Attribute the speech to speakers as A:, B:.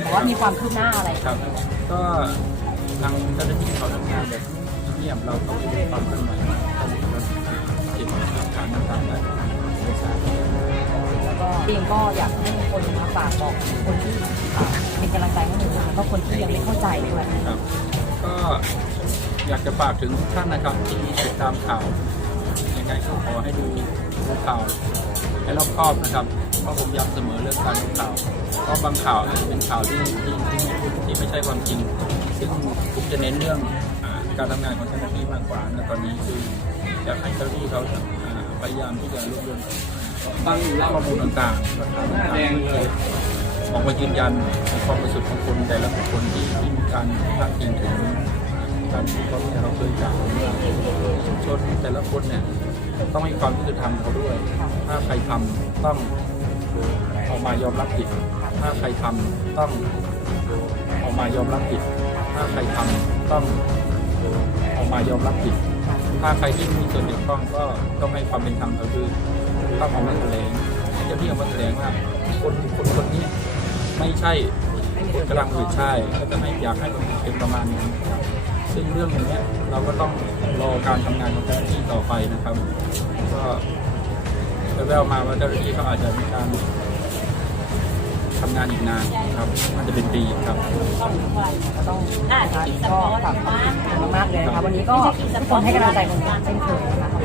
A: แต่ว่ามีความคืบหน้าอะไร
B: ครับ ก็ทางเจ้าหน้าที่เขาทำงานแบบเงียบเราต้องดูความเคลื่อนไหวต้องดูว่าเก็บหลักฐานต่างๆได้ไม่ทราบ
A: แล้วก็เองก็อยากให้คนมาฝากบอกคนที่อ่าเป็นกำลังใจให้หนูแล้วก็คนที่ยังไม่เข้าใจด้วย
B: ครับ ก็อยากจะฝากถึงทุกท่านนะครับที่ติดตามข่าวยังไงก็ขอให้ดูดูข่าวให้รอบคอบนะครับเพราะผมย้ำเสมอเรื่องการดูข่าว เพราะบางข่าวอาจจะเป็นข่าวที่ที่ที่ที่ไม่ใช่ความจริง ซึ่งผมจะเน้นเรื่องอาการทำงานของเจ้าหน้าที่มากกว่าในตอนนี้คืออยากให้เจ้าหน้าที่เขาอ่าพยายามที่จะรวบรวมตั้งข้อมูลต่างๆหลักฐานต่างๆเพื่ออกมายืนยันในความบริสุทธิ์ของคนแต่ละบุคคลที่ที่มีการพาดพิงถึงการที่เขาเนี่ยเราเคยกล่าวว่าชุมชนแต่ละคนเนี่ยต้องให้ความยุติธรรมเขาด้วย ถ้าใครทำต้อง มายอมรับผิด ถ้าใครทำต้องออกมายอมรับผิด ถ้าใครทำต้องออกมายอมรับผิด ถ้าใครที่มีส่วนเกี่ยวข้องก็ต้องให้ความเป็นธรรมเขาคือต้องออกมาแถลงให้เจ้าที่ออกมาแถลงว่าคนคนคนนี้ไม่ใช่คนกำลังผิดใช่ก็จะไม่อยากให้มันเป็นประมาณนั้ซึ่งเรื่องอย่างนี้เราก็ต้องรอการทำงานของเจ้าหน้าที่ต่อไปนะครับ ก็แววมาว่าเจ้าหน้าที่เขาอาจจะมีการ งานอีกนานครับอาจจะเป็นปีครับ
A: ก็ต้องนะคะก็ฝากขอบคุณมากๆเลยนะคะวันนี้ก็ทุกคนให้กำลังใจคนเช่นเคยนะคะ